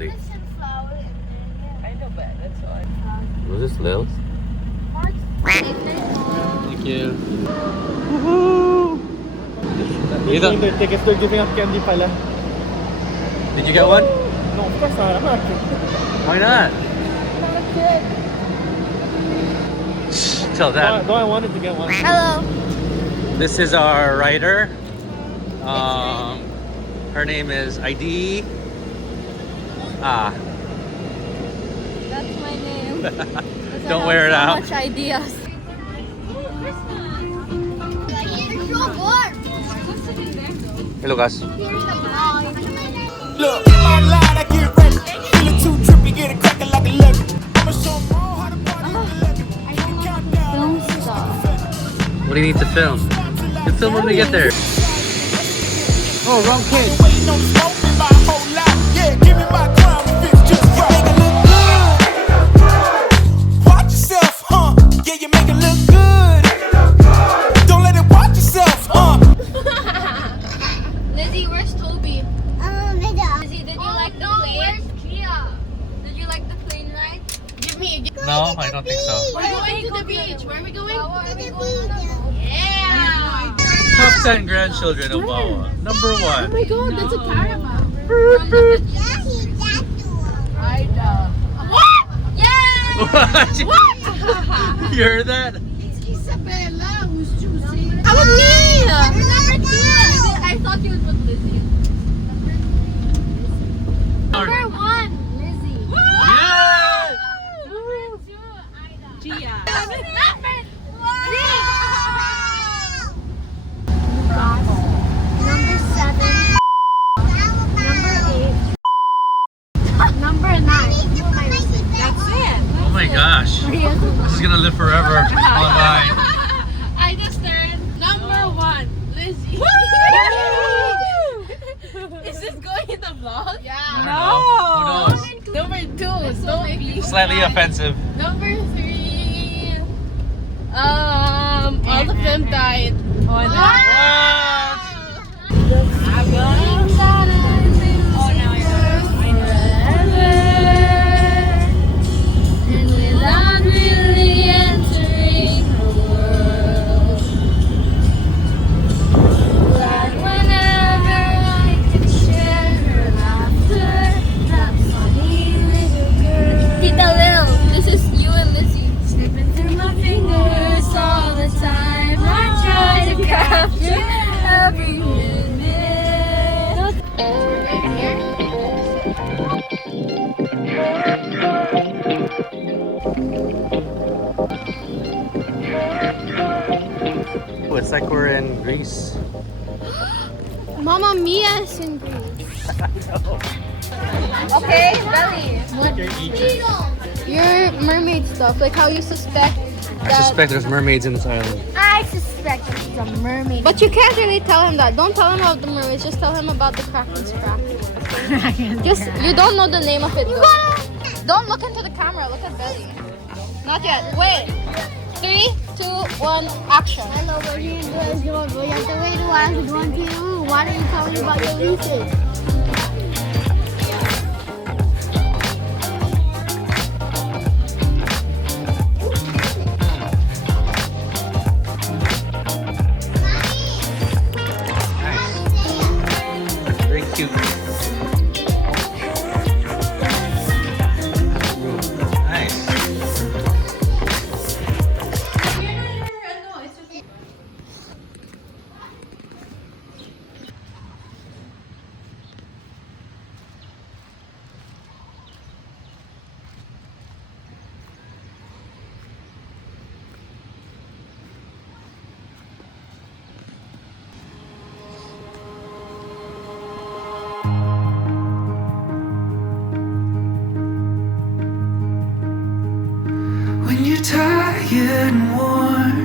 Lazuli. I know, but that's all. Was this Lil? Thank you. They're doing their tickets, they're giving out candy pala. Did you get one? No, of course not. I'm not a kid. Why not? I'm not a kid. Tell that. Though I wanted to get one. Hello. This is our rider. Her name is ID. That's my name. Don't wear it out. So much ideas. Hey, Lucas. Look, in my line, I get ready. Feeling too trippy, get it cracking like a levy. I'ma show 'em all how to party with the levy. Count down. Film stuff. What do you need to film? You film when we get there. Oh, wrong kid. Waiting on the smoke in my whole life. Yeah, give me my crown if it's just right. Make it look good. Watch yourself, huh? Yeah, you make it look good. Don't let it watch yourself, huh? Lizzie, where's Toby? Lizzie, did you like the plane? Did you like the plane ride? No, I don't think so. We're going to the beach. Where are we going? Yeah! Top 10 grandchildren of Wawa. Number 1. Oh my god, that's a caravan. What? Yay! What? You heard that? Isabella who's choosing. How about me? You're number 2. I thought you would put Lizzie. Number 1, Lizzie. Yeah! Number 2, Ida. Gia. Number 3. Number 7. Number 8. Number 9. That's it. Oh my gosh. This is gonna live forever online. I just turned number 1, Lizzie. Is this going in the vlog? Yeah. No. Who knows? Number 2, don't be. Slightly offensive. Number 3. All of them died. Oh, no. What? And without really entering her world, glad whenever I can share her laughter, that funny little girl. Tita Lil, this is you and Lizzie. Slipping through my fingers all the time. I try to capture every minute. Right here. Oh, it's like we're in Greece. Mamma Mia is in Greece. Okay, Belly. Your mermaid stuff, like how you suspect I suspect there's mermaids in this island. I suspect it's a mermaid. But you can't really tell him that. Don't tell him about the mermaids. Just tell him about the Kraken Sprack. Just you don't know the name of it though. Don't look into the camera. Look at Belly. Not yet. Wait. 3, 2, 1, action. Hello, what are you guys doing? We have to wait a while to go into your room. Why don't you tell me about your leases? Nice. Very cute. Nice. When you're tired and worn,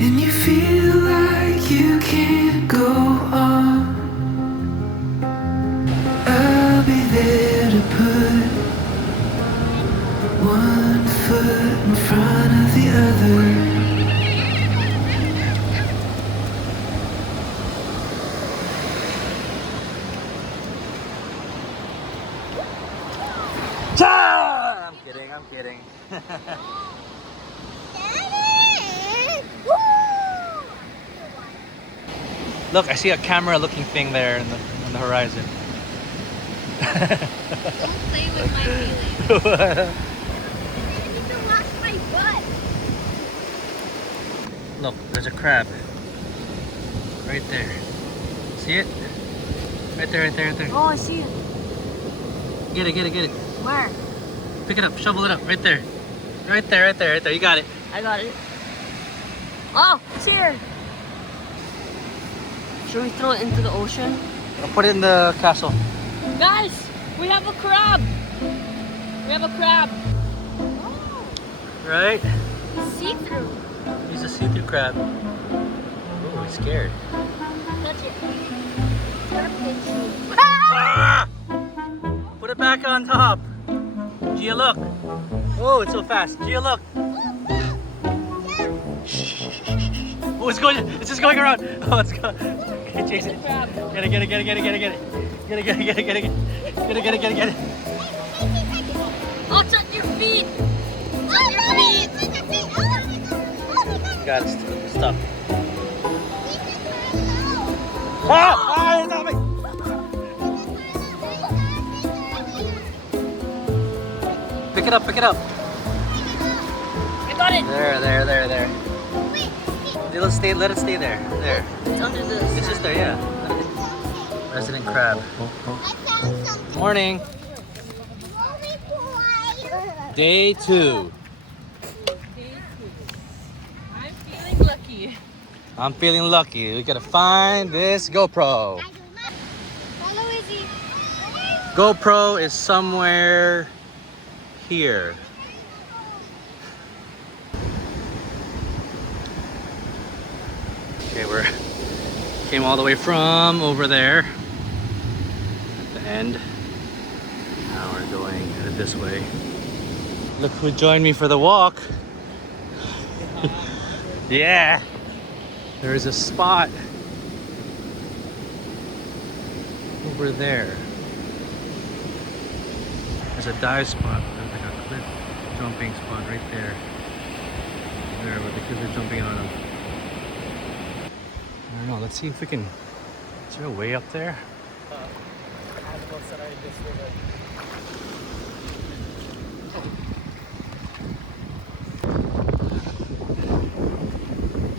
and you feel like you can't go on, I'll be there to put one foot in front of the other. kidding. Look, I see a camera-looking thing there in the horizon. Don't play with my feelings. I need to wash my butt. Look, there's a crab. Right there. See it? Right there, right there, right there. Oh, I see it. Get it, get it, get it. Where? Pick it up, shovel it up. Right there. Right there, right there, right there. You got it. I got it. Oh, it's here. Should we throw it into the ocean? I'll put it in the castle. Guys, we have a crab. We have a crab. Right? See-through. He's a see-through crab. Oh, he's scared. Touch it. It's gonna pinch you. Ah! Put it back on top. Gia, look. Oh, it's so fast. Gia, look. Oh, it's going. It's just going around. Oh, it's going. Okay, chase it. Get it, get it, get it, get it, get it, get it. Get it, get it, get it, get it, get it. Get it, get it, get it, get it. Oh, touch your feet. Touch your feet. Got it. Stop. Ah! Ah! It's on me. Pick it up, pick it up. I got it. There, there, there, there. Let it stay there. There. It's under the It's just there, yeah. Resident crab. Morning. Day 2. I'm feeling lucky. I'm feeling lucky. We gotta find this GoPro. Follow Izzy. GoPro is somewhere here. Okay, came all the way from over there at the end. Now we're going this way. Look who joined me for the walk. Yeah. There's a spot over there. There's a dive spot. There's like a cliff jumping spot right there. There, where the kids are jumping on them. I don't know. Let's see if we can. Is there a way up there? Animals that are in this river.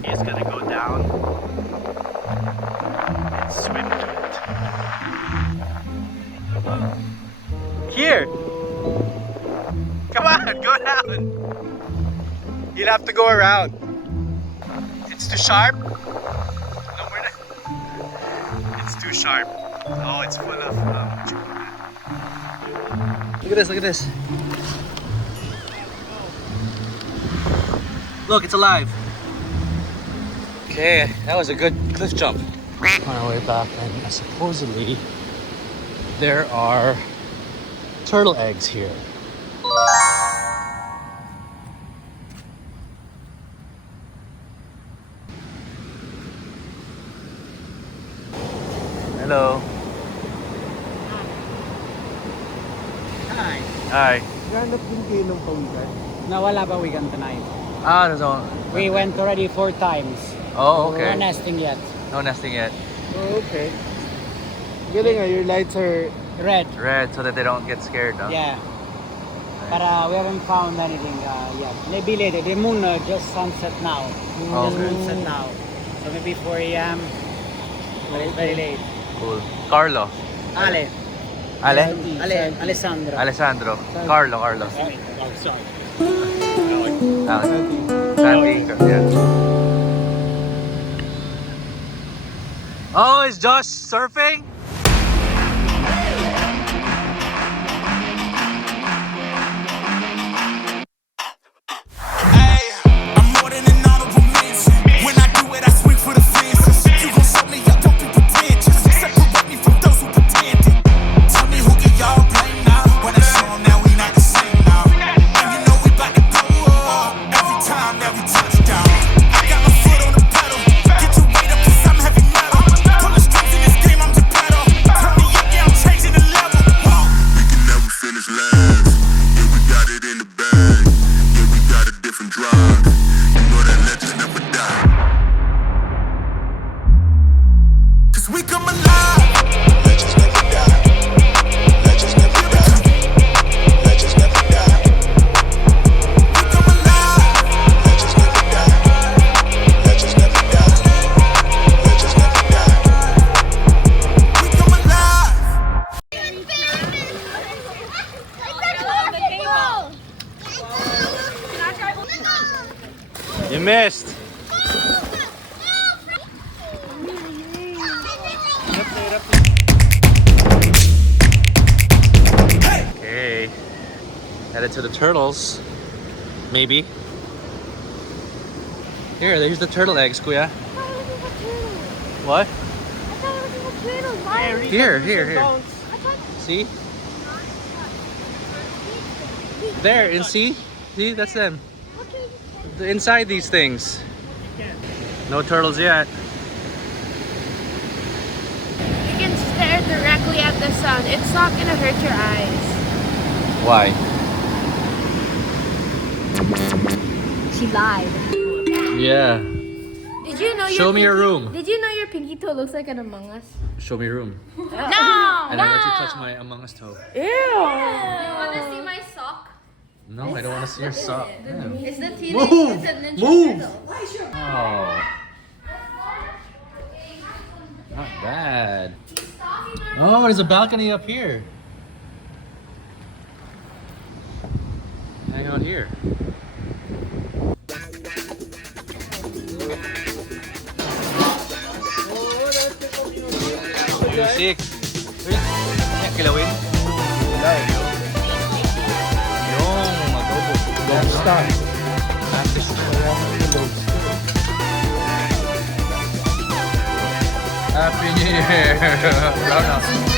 He's gonna go down and swim to it. Here! Come on, go down! You'll have to go around. It's too sharp? No, we're not. It's too sharp. Oh, it's full of look at this, look at this. Look, it's alive. Okay, that was a good cliff jump. On our way back, and supposedly there are turtle eggs here. Hello. Hi. Hi. Ganap din kayo ng pawikan? Nawala pa weekend tonight. Ah, there's no. We went already 4 times. Oh, No okay. nesting yet. No nesting yet. Oh, okay. Galing your lights are... Red. Red, so that they don't get scared, no? Yeah. But we haven't found anything yet. Maybe later. The moon just sunset now. Oh, Just okay. moonset now. So maybe 4 a.m. Very, very late. Cool. Carlo. Ale. Ale? Alessandro. Alessandro. Carlo. Oh, sorry. Sandy. Yeah. Oh, is Josh surfing? Hey, I'm more than an honorable mention. When I do it, I swing for the fences. You gon' shut me up, don't be pretentious. Separate me from those who pretended. Tell me who can y'all blame now? When I show 'em that we not the same now. And you know we bout to go up. Every time, every touchdown. I got my foot on the pedal. Get your weight up 'cause I'm heavy metal. Pull the strings in this game, I'm Geppetto. Headed to the turtles. Maybe. Here, there's the turtle eggs, Kuya. What? Here. See? There, and see? See, that's them. Inside these things. No turtles yet. You can stare directly at the sun. It's not gonna hurt your eyes. Why? She lied. Yeah. Did you know Show me your room. Did you know your pinky toe looks like an Among Us? Show me your room. No! And I let you touch my Among Us toe. Ew! You wanna see my sock? No, I don't want to see your sock. It's the teenage Move! Mutant Ninja Move! Turtles. Oh. Not bad. Oh, there's a balcony up here. Hang out here. Music. Yan, kilawin. Yung adobo. Lobster. Happy New Year! Brown out.